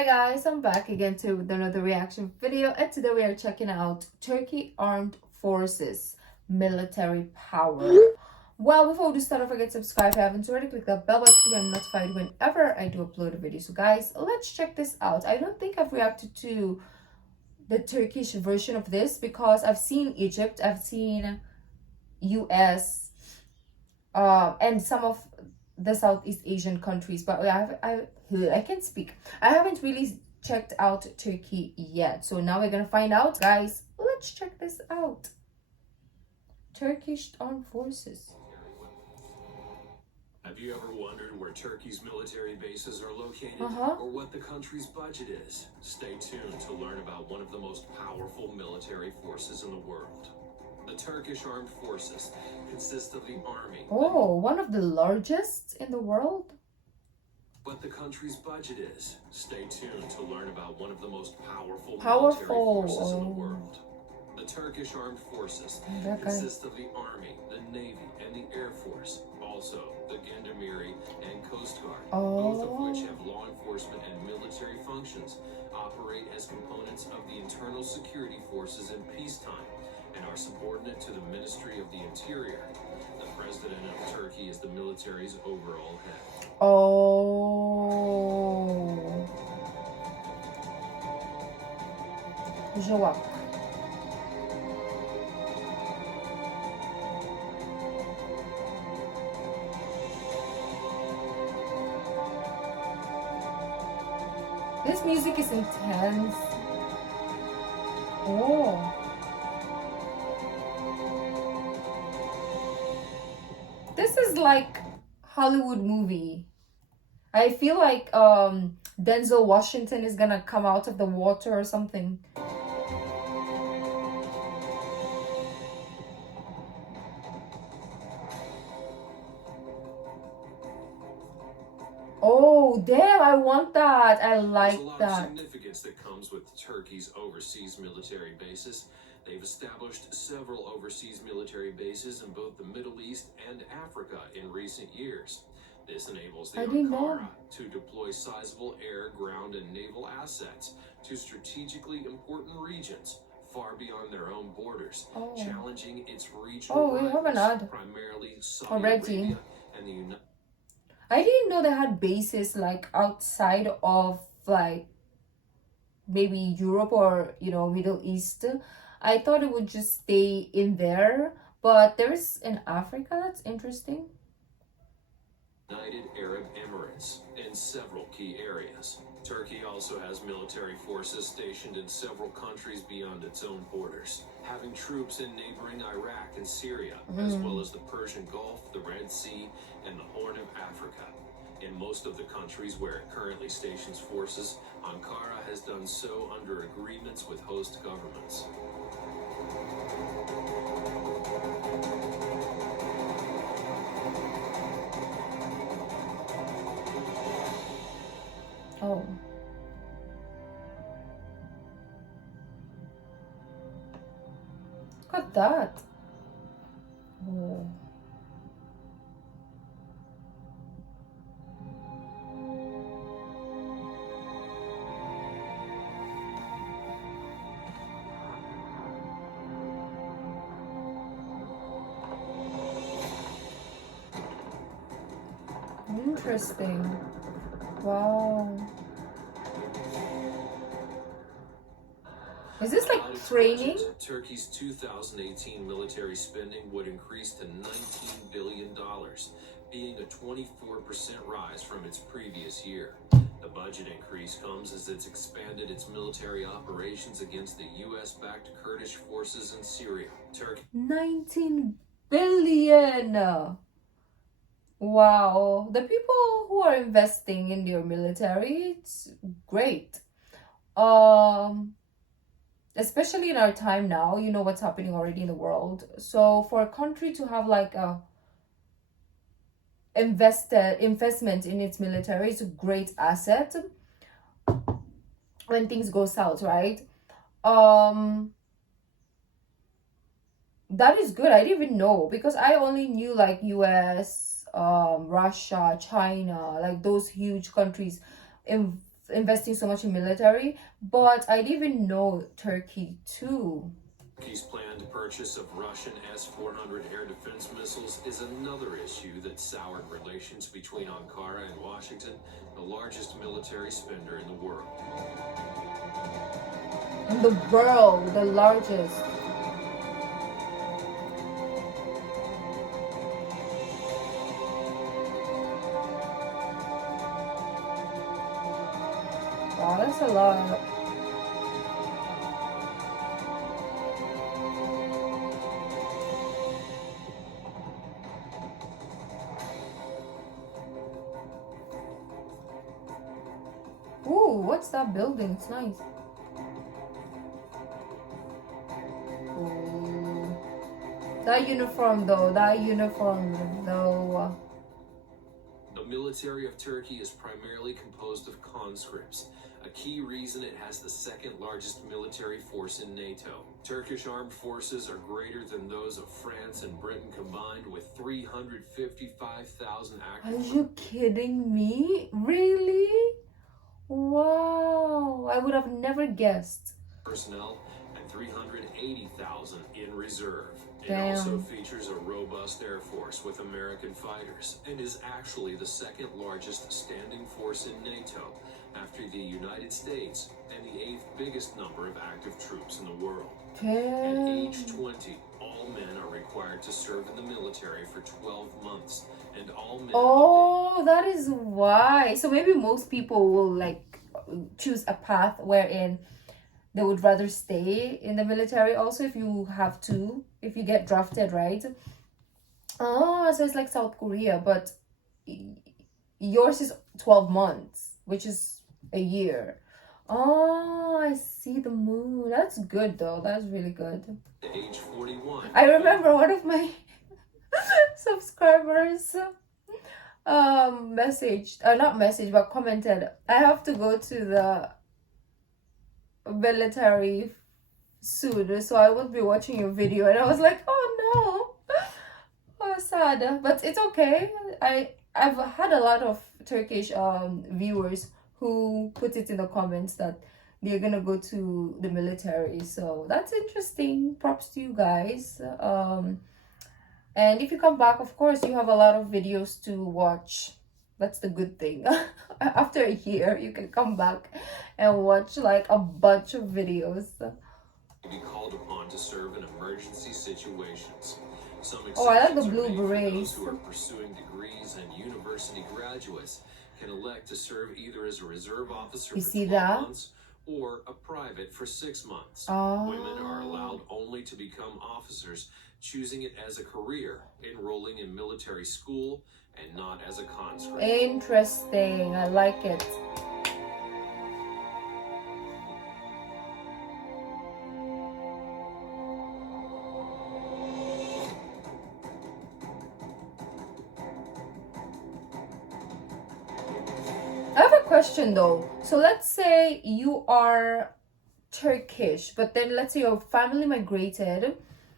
Hi guys, I'm back again to with another reaction video, and today we are checking out Turkey Armed Forces military power. Well, before we start, don't forget to subscribe if you haven't already. Click that bell button to get notified whenever I do upload a video. So guys, let's check this out. I don't think I've reacted to the Turkish version of this because I've seen Egypt, I've seen US, and some of the Southeast Asian countries, but I can't speak. I haven't really checked out Turkey yet. So now we're gonna find out, guys. Let's check this out. Turkish Armed Forces. Have you ever wondered where Turkey's military bases are located or what the country's budget is? Stay tuned to learn about one of the most powerful military forces in the world. The Turkish Armed Forces consist of the army. Oh, one of the largest in the world? What the country's budget is. Stay tuned to learn about one of the most powerful military forces in the world. The Turkish Armed Forces consist of the Army, the Navy, and the Air Force. Also, the Gendarmerie and Coast Guard, both of which have law enforcement and military functions, operate as components of the internal security forces in peacetime, and are subordinate to the Ministry of the Interior. The President of Turkey is the military's overall head. Oh. Joa. This music is intense. Oh. This is like Hollywood movie. I feel like Denzel Washington is gonna come out of the water or something. Oh, damn, I want that. I like that. There's a lot of significance that comes with Turkey's overseas military bases. They've established several overseas military bases in both the Middle East and Africa in recent years. This enables the Ankara to deploy sizable air, ground, and naval assets to strategically important regions far beyond their own borders, challenging its regional rivals, primarily Saudi Arabia and the United. I didn't know they had bases like outside of like maybe Europe or, you know, Middle East. I thought it would just stay in there, but there's in Africa. That's interesting. United Arab Emirates in several key areas. Turkey also has military forces stationed in several countries beyond its own borders, having troops in neighboring Iraq and Syria, as well as the Persian Gulf, the Red Sea, and the Horn of Africa. In most of the countries where it currently stations forces, Ankara has done so under agreements with host governments. Oh. Look at that. Oh. Interesting. Wow. Is this like training? Turkey's 2018 military spending would increase to $19 billion, being a 24% rise from its previous year. The budget increase comes as it's expanded its military operations against the US-backed Kurdish forces in Syria. Turkey 19 billion. Wow. The people who are investing in their military, it's great. Especially in our time now, you know what's happening already in the world. So for a country to have like a investment in its military is a great asset when things go south, right? That is good. I didn't even know, because I only knew like US, Russia, China, like those huge countries investing so much in military, but I didn't even know Turkey too. Turkey's planned purchase of Russian S-400 air defense missiles is another issue that soured relations between Ankara and Washington, the largest military spender in the world. In the world, the largest. Wow, that's a lot. Ooh, what's that building? It's nice. Ooh. That uniform though. The military of Turkey is primarily composed of conscripts, a key reason it has the second largest military force in NATO. Turkish armed forces are greater than those of France and Britain combined, with 355,000 active. Are you kidding me? Really? Wow, I would have never guessed. Personnel and 380,000 in reserve. Damn. It also features a robust air force with American fighters and is actually the second largest standing force in NATO after the United States and the 8th biggest number of active troops in the world. Damn. At age 20, all men are required to serve in the military for 12 months, and all men... Oh, that is why. So maybe most people will like choose a path wherein they would rather stay in the military also if you have to, if you get drafted, right? Oh, so it's like South Korea, but yours is 12 months, which is a year. Oh, I see the moon. That's good though. That's really good. Age 41. I remember one of my subscribers commented, I have to go to the military soon, so I won't be watching your video. And I was like, oh no, oh sad, but it's okay. I've had a lot of Turkish viewers who put it in the comments that they're gonna go to the military, so that's interesting. Props to you guys. And if you come back, of course you have a lot of videos to watch. That's the good thing. After a year you can come back and watch like a bunch of videos. Be called upon to serve in emergency situations. Some Oh, I like the exceptions are blue made for berets. those who are pursuing degrees, and university graduates can elect to serve either as a reserve officer You for see 12 that? months or a private for 6 months. Oh. Women are allowed only to become officers, choosing it as a career, enrolling in military school, and not as a conscript. Interesting. I like it. I have a question though. So let's say you are Turkish, but then let's say your family migrated,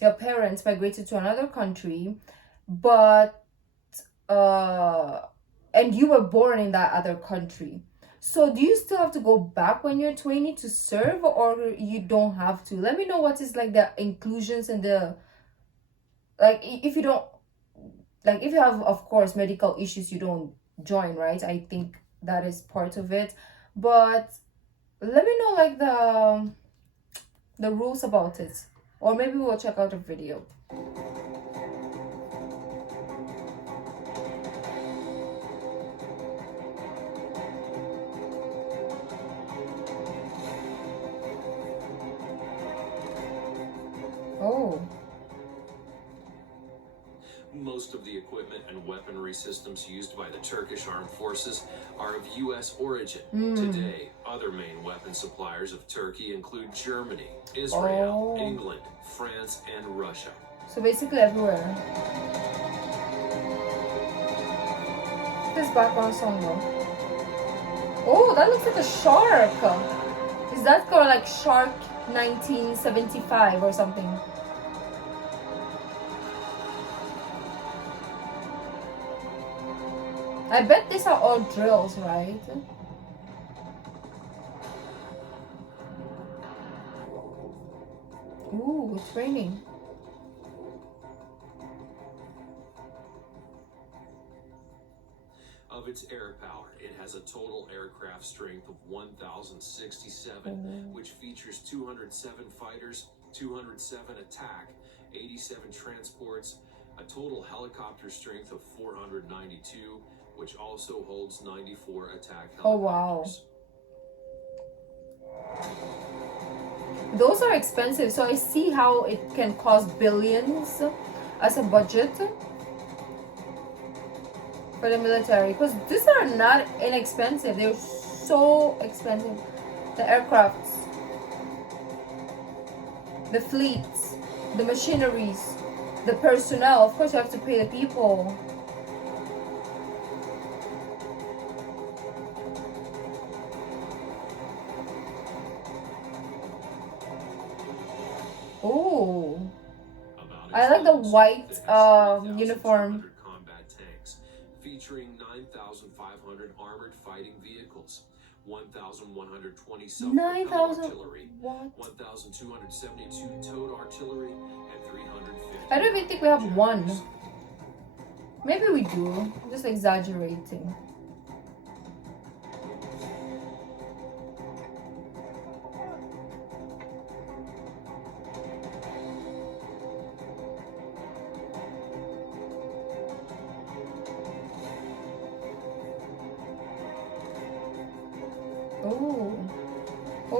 your parents migrated to another country, but and you were born in that other country. So do you still have to go back when you're 20 to serve, or you don't have to? Let me know what is like the inclusions and the, like, if you don't, like, if you have, of course, medical issues, you don't join, right? I think that is part of it. But let me know like the rules about it, or maybe we'll check out a video. Oh. Most of the equipment and weaponry systems used by the Turkish armed forces are of U.S. origin. Today, other main weapon suppliers of Turkey include Germany, Israel, England, France, and Russia. So basically everywhere. This background song though. Oh, that looks like a shark. Is that called like Shark 1975 or something? I bet these are all drills, right? Ooh, it's raining. Of its air power, it has a total aircraft strength of 1,067, which features 207 fighters, 207 attack, 87 transports, a total helicopter strength of 492, which also holds 94 attack helicopters. Oh, wow. Those are expensive, so I see how it can cost billions as a budget for the military, because these are not inexpensive. They're so expensive. The aircrafts, the fleets, the machineries, the personnel. Of course, you have to pay the people. Oh, I like the white uniform. Combat tanks, featuring 9,500 armored fighting vehicles, 1,120 self-propelled artillery, 1,272 towed artillery, and 350. I don't even think we have one. Maybe we do. I'm just exaggerating. Oh,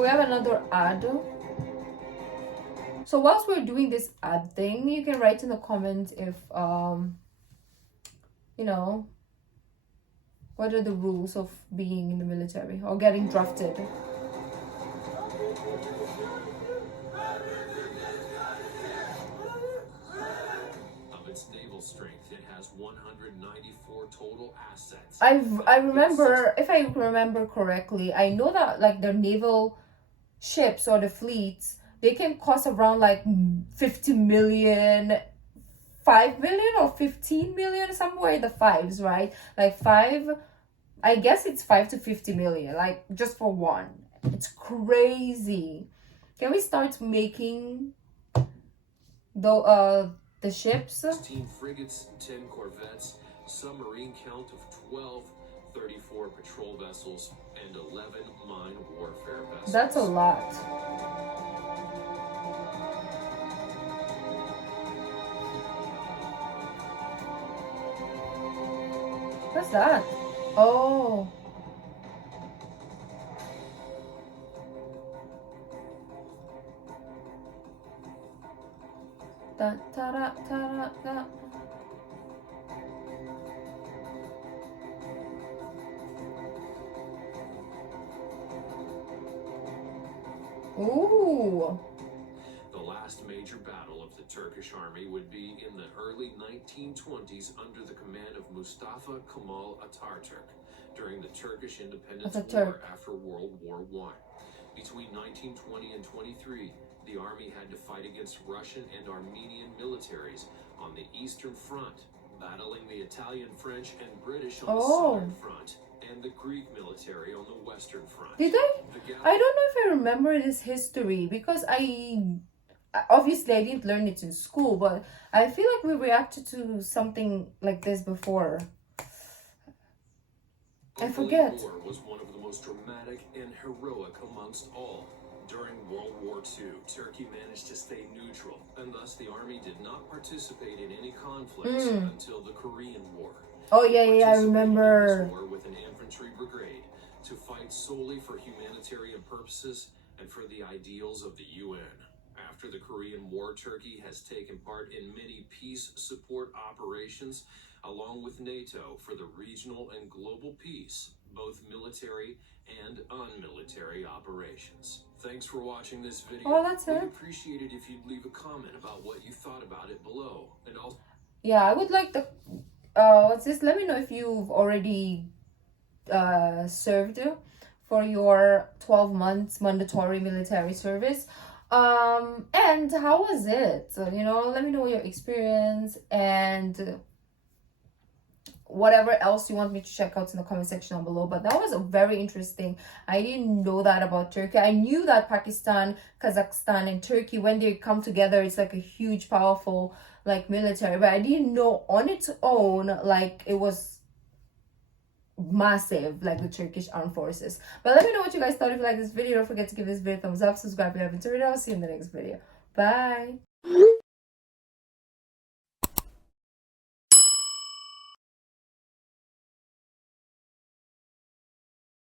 we have another ad. So whilst we're doing this ad thing, you can write in the comments if you know, what are the rules of being in the military or getting drafted. Of its naval strength, it has 194 total assets. I remember, if I remember correctly, I know that like their naval ships or the fleets, they can cost around like 50 million, 5 million or 15 million, somewhere in the fives, right? Like I guess it's 5 to 50 million, like just for one. It's crazy. Can we start making the ships? 16 frigates, 10 corvettes, submarine count of 12, 34 patrol vessels, and 11 mine warfare vessels. That's a lot. What's that? Oh. Da, ta, da, ta, da. Ooh. The last major battle of the Turkish army would be in the early 1920s under the command of Mustafa Kemal Atatürk during the Turkish Independence War after World War I. Between 1920 and 23, the army had to fight against Russian and Armenian militaries on the Eastern Front, battling the Italian, French, and British on the Southern Front, and the Greek military on the Western Front. Did I? I don't know if I remember this history, because obviously I didn't learn it in school, but I feel like we reacted to something like this before. I forget. The war was one of the most dramatic and heroic amongst all. During World War II, Turkey managed to stay neutral, and thus the army did not participate in any conflicts until the Korean War. Oh yeah, I remember. In this war with an infantry brigade to fight solely for humanitarian purposes and for the ideals of the UN. After the Korean War, Turkey has taken part in many peace support operations, along with NATO, for the regional and global peace, both military and unmilitary operations. Thanks for watching this video. Oh, that's it. We'd appreciate it if you'd leave a comment about what you thought about it below. And also, yeah, I would like the what's this? Let me know if you've already served for your 12 months mandatory military service. And how was it? Let me know your experience, and whatever else you want me to check out in the comment section down below. But that was very interesting. I didn't know that about Turkey. I knew that Pakistan, Kazakhstan, and Turkey, when they come together, it's like a huge, powerful like military, but I didn't know on its own like it was massive, like the Turkish armed forces. But let me know what you guys thought. If you like this video, don't forget to give this video a thumbs up, subscribe if you haven't already. I'll see you in the next video. Bye.